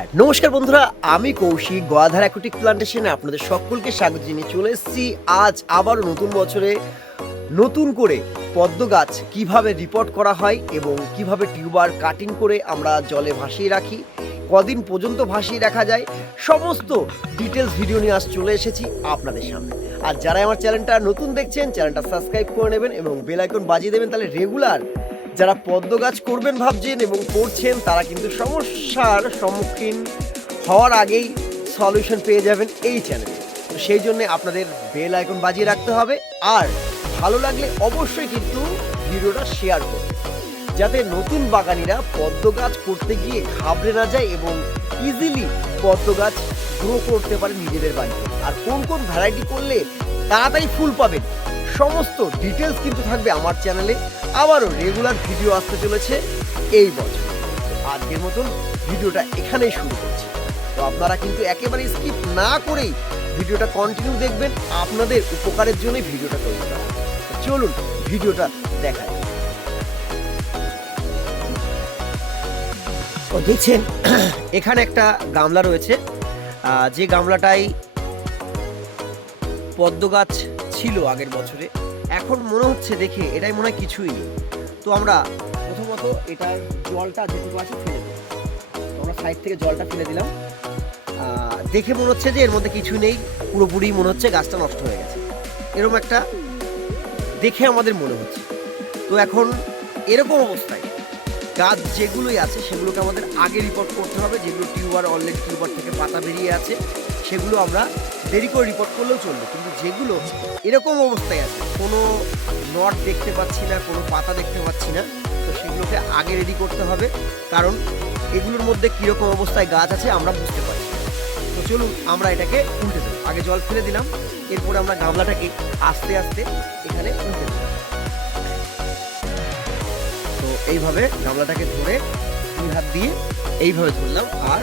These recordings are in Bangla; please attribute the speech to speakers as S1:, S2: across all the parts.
S1: হ্যাঁ নমস্কার বন্ধুরা, আমি কৌশিক গোয়াধার অ্যাকুটিক প্লান্টেশনে আপনাদের সকলকে স্বাগত জানিয়ে চলে এসেছি। আজ আবারও নতুন বছরে নতুন করে পদ্ম গাছ কীভাবে রিপোর্ট করা হয় এবং কীভাবে টিউবার কাটিং করে আমরা জলে ভাসিয়ে রাখি, কদিন পর্যন্ত ভাসিয়ে রাখা যায়, সমস্ত ডিটেলস ভিডিও নিয়ে আজ চলে এসেছি আপনাদের সামনে। আর যারা আমার চ্যানেলটা নতুন দেখছেন চ্যানেলটা সাবস্ক্রাইব করে নেবেন এবং বেল আইকন বাজিয়ে দেবেন, তাহলে রেগুলার যারা পদ্ম গাছ করবেন ভাবছেন এবং করছেন, তারা কিন্তু সমস্যার সম্মুখীন হওয়ার আগেই সলিউশন পেয়ে যাবেন এই চ্যানেলে তো সেই জন্য আপনাদের বেল আইকন বাজিয়ে রাখতে হবে। আর ভালো লাগলে অবশ্যই কিন্তু ভিডিওটা শেয়ার করবেন যাতে নতুন বাগানিরা পদ্ম গাছ করতে গিয়ে ঘাবড়ে না যায় এবং ইজিলি পদ্ম গাছ গ্রো করতে পারে নিজেদের বাড়িতে। আর কোন কোন ভ্যারাইটি করলে তাড়াতাড়ি ফুল পাবেন, সমস্ত ডিটেলস কিন্তু থাকবে আমার চ্যানেলে আবারও রেগুলার ভিডিও আসতে চলেছে এই বছর। আজকের মতন ভিডিওটা এখানেই শুরু করছি। তো আপনারা কিন্তু একেবারে স্কিপ না করেই ভিডিওটা কন্টিনিউ দেখবেন, আপনাদের উপকারের জন্যই ভিডিওটা তৈরি করা। চলুন ভিডিওটা দেখায় দেখছেন, এখানে একটা গামলা রয়েছে। যে গামলাটাই পদ্ম গাছ ছিল আগের বছরে এখন মনে হচ্ছে দেখে এটাই মনে হয় কিছুই নেই। তো আমরা প্রথমত এটার জলটা যেটুকু আছে ফেলে দিই আমরা সাইড থেকে জলটা ফেলে দিলাম। দেখে মনে হচ্ছে যে এর মধ্যে কিছু নেই। পুরোপুরি মনে হচ্ছে গাছটা নষ্ট হয়ে গেছে। এরকম একটা দেখে আমাদের মনে হচ্ছে। তো এখন এরকম অবস্থায় গাছ যেগুলোই আছে, সেগুলোকে আমাদের আগে রিপোর্ট করতে হবে। যেগুলো টিউবার অলরেডি টিউবার থেকে পাতা বেরিয়ে আছে, সেগুলো আমরা দেরি করে রিপোর্ট করলেও চলবে। কিন্তু যেগুলো এরকম অবস্থায় আছে, কোনো নট দেখতে পাচ্ছি না, কোনো পাতা দেখতে পাচ্ছি না, তো সেগুলোকে আগে রেডি করতে হবে। কারণ এগুলোর মধ্যে কীরকম অবস্থায় গাছ আছে আমরা বুঝতে পারছি না। তো চলুন, আমরা এটাকে উল্টে দেবো। আগে জল ফেলে দিলাম, এরপরে আমরা গামলাটাকে আস্তে আস্তে এখানে উল্টে দেবো। তো এইভাবে গামলাটাকে ধরে দুই হাত দিয়ে এইভাবে ধরলাম, আর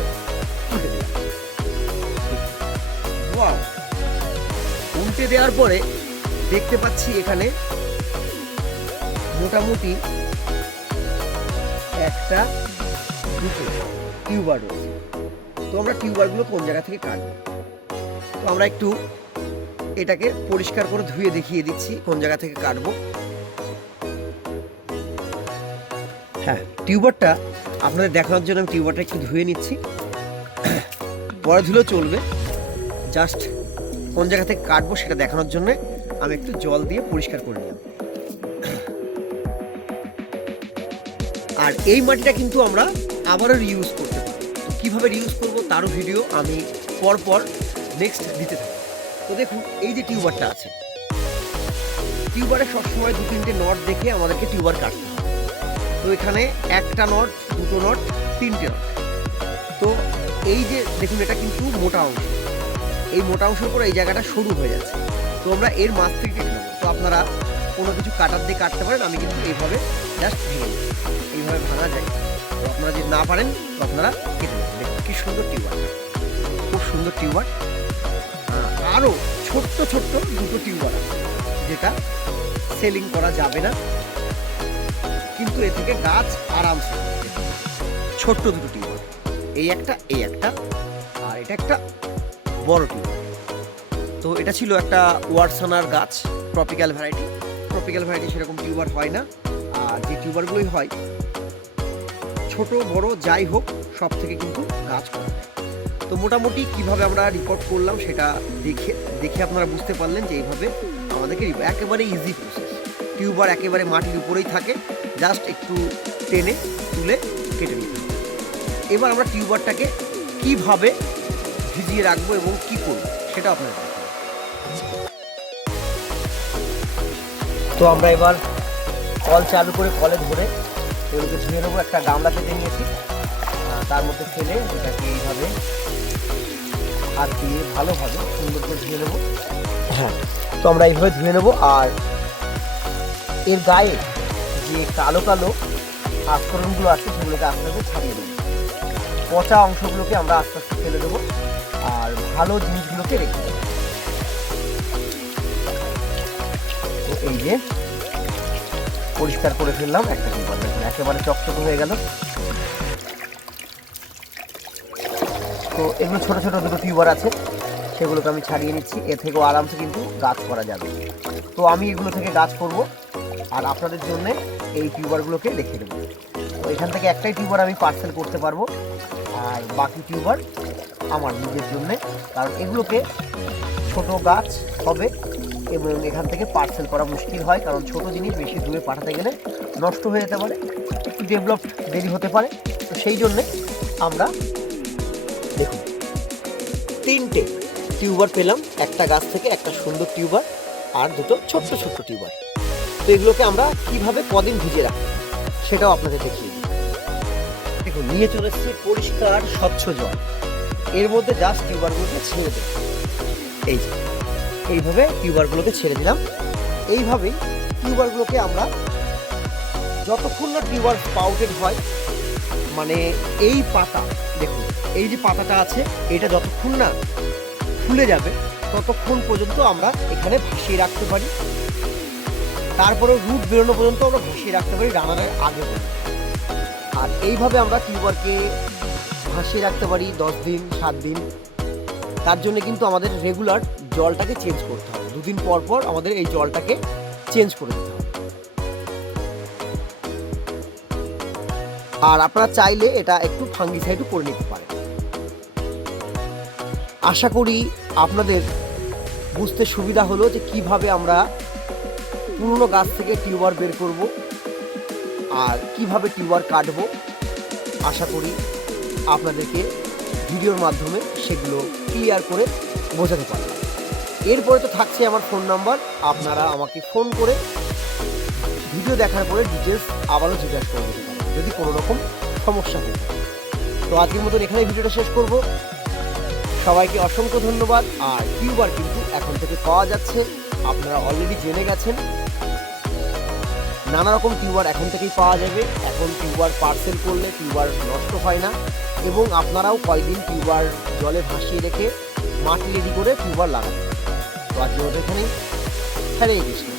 S1: উল্টে দেওয়ার পরে দেখতে পাচ্ছি এখানে মোটামুটি একটা দুটো টিউবার রয়েছে। তো আমরা টিউবারগুলো কোন জায়গা থেকে কাটবো তো আমরা একটু এটাকে পরিষ্কার করে ধুয়ে দেখিয়ে দিচ্ছি কোন জায়গা থেকে কাটবো। হ্যাঁ টিউবারটা আপনাদের দেখানোর জন্য আমি টিউবারটা একটু ধুয়ে নিচ্ছি। পরে ধুলেও চলবে। জাস্ট কোন জায়গা থেকে কাটবো সেটা দেখানোর জন্য আমি একটু জল দিয়ে পরিষ্কার করে নিলাম। আর এই মাটিটা কিন্তু আমরা আবারও রিউজ করতে পারি। কীভাবে রিউজ করব তারও ভিডিও আমি পরপর নেক্সট দিতে থাকি। তো দেখুন, এই যে টিউবারটা আছে। টিউবারে সবসময় দু তিনটে নট দেখে আমাদেরকে টিউবার কাটতে তো এখানে একটা নট দুটো নট তিনটে নট তো এই যে দেখুন, এটা কিন্তু মোটা অংশ। এই মোটা অংশের পর এই জায়গাটা সরু হয়ে যাচ্ছে। তো আমরা এর মাছ থেকে কেটে নেব। তো আপনারা কোনো কিছু কাটার দিয়ে কাটতে পারেন, আমি কিন্তু এইভাবে জাস্ট ভেঙে এইভাবে ভাঙা যায়। তো আপনারা যদি না পারেন, তো আপনারা কেটে নেবেন। দেখুন, কি সুন্দর টিউবার খুব সুন্দর টিউবার আরও ছোট্ট ছোট্ট দুটো টিউবার আছে, যেটা সেলিং করা যাবে না। কিন্তু এ থেকে গাছ আরামসে ছোট্ট দুটো টিউবার এই একটা এই একটা, আর এটা একটা বড় টিউবার তো এটা ছিল একটা ওয়ারসানার গাছ ট্রপিক্যাল ভ্যারাইটি ট্রপিক্যাল ভ্যারাইটি সেরকম টিউবার হয় না, আর যে টিউবারগুলোই হয়, ছোট, বড়, যাই হোক, সব থেকে কিন্তু গাছ করা। যায় তো মোটামুটি কীভাবে আমরা রিপোর্ট করলাম সেটা দেখে দেখে আপনারা বুঝতে পারলেন যে এইভাবে আমাদেরকে একেবারে ইজি প্রসেস টিউবার একেবারে মাটির উপরেই থাকে জাস্ট একটু টেনে, তুলে কেটে নিতে এবার আমরা টিউবারটাকে কীভাবে ভিজিয়ে রাখব এবং কি করব সেটা আপনাদের দেখাবো। তো আমরা এবার কল চালু করে কলে ধরে এগুলোকে ধুয়ে নেব, একটা গামলা পেতে নিয়েছি। তার মধ্যে ফেলে এটাকে এইভাবে হাত দিয়ে ভালোভাবে সুন্দর করে ধুয়ে নেব। হ্যাঁ তো আমরা এইভাবে ধুয়ে নেব আর এর গায়ে যে কালো কালো আস্তরণগুলো আছে সেগুলোকে আস্তে আস্তে ছাড়িয়ে দেবো। পচা অংশগুলোকে আমরা আস্তে আস্তে ফেলে দেবো। আর ভালো জিনিসগুলোকে রেখে দেবো। এই যে পরিষ্কার করে ফেললাম, একটা টিউবার দেখুন একেবারে চকচক হয়ে গেল। তো এগুলো ছোট ছোট দুটো টিউবার আছে। সেগুলোকে আমি ছাড়িয়ে নিচ্ছি। এ থেকেও আরামসে কিন্তু গাছ করা যাবে। তো আমি এগুলো থেকে গাছ করব। আর আপনাদের জন্য এই টিউবারগুলোকে রেখে দেবো। এখান থেকে একটাই টিউবার আমি পার্সেল করতে পারব। আর বাকি টিউবার আমার নিজের জন্যে। কারণ এগুলোকে ছোট গাছ হবে এবং এখান থেকে পার্সেল করা মুশকিল হয়। কারণ ছোট জিনিস বেশি দূরে পাঠাতে গেলে নষ্ট হয়ে যেতে পারে, একটু ডেভেলপ দেরি হতে পারে। তো সেই জন্যে আমরা দেখুন, তিনটে টিউবার পেলাম। একটা গাছ থেকে একটা সুন্দর টিউবার আর দুটো ছোট্ট ছোট্ট টিউবার। তো এগুলোকে আমরা কীভাবে কদিন ভিজে রাখি সেটাও আপনাদের দিই দেখুন নিয়ে চলে এসেছি পরিষ্কার, স্বচ্ছ জল। এর মধ্যে জাস্ট টিউবারগুলোকে ছেড়ে দেব। এই যে, এইভাবে টিউবারগুলোকে ছেড়ে দিলাম। এইভাবেই টিউবারগুলোকে আমরা যতক্ষণ না টিউবার পাউটেড হয় মানে এই পাতা, দেখুন, এই যে পাতাটা আছে, এটা যতক্ষণ না ফুলে যাবে, ততক্ষণ পর্যন্ত আমরা এখানে ভাসিয়ে রাখতে পারি। তারপরে রুট বেরোনো পর্যন্ত আমরা ভাসিয়ে রাখতে পারি রানারের আগে পর্যন্ত। আর এইভাবে আমরা টিউবারকে ভাসিয়ে রাখতে পারি দশ দিন, সাত দিন। তার জন্য কিন্তু আমাদের রেগুলার জলটাকে চেঞ্জ করতে হবে। দুদিন পর পর আমাদের এই জলটাকে চেঞ্জ করে দিতে হবে। আর আপনারা চাইলে এটা একটু ফাঙ্গিসাইডও করে নিতে পারেন। আশা করি আপনাদের বুঝতে সুবিধা হলো যে কীভাবে আমরা পুরনো গাছ থেকে টিউবার বের করব। আর কীভাবে টিউবার কাটবো, আশা করি আপনাদেরকে ভিডিওর মাধ্যমে সেগুলো ক্লিয়ার করে বোঝাতে পারলাম। এরপরে তো থাকছে আমার ফোন নাম্বার, আপনারা আমাকে ফোন করে ভিডিও দেখার পরে ডিটেলস আবারও জিজ্ঞাসা করে দিতে যদি কোনো রকম সমস্যা হয়ে থাকে। তো আজকের মতন এখানে ভিডিওটা শেষ করব। সবাইকে অসংখ্য ধন্যবাদ, আর টিউবার কিন্তু এখন থেকে পাওয়া যাচ্ছে। আপনারা অলরেডি জেনে গেছেন নানা রকম টিউবার এখন থেকেই পাওয়া যাবে। এখন টিউবার পার্সেল করলে টিউবার নষ্ট হয় না এবং আপনারাও কয়েকদিন টিউবার জলে ভাসিয়ে রেখে মাটি রেডি করে টিউবার লাগাবেন। তো আজকে এখানেই। হ্যারে কৃষ্ণ।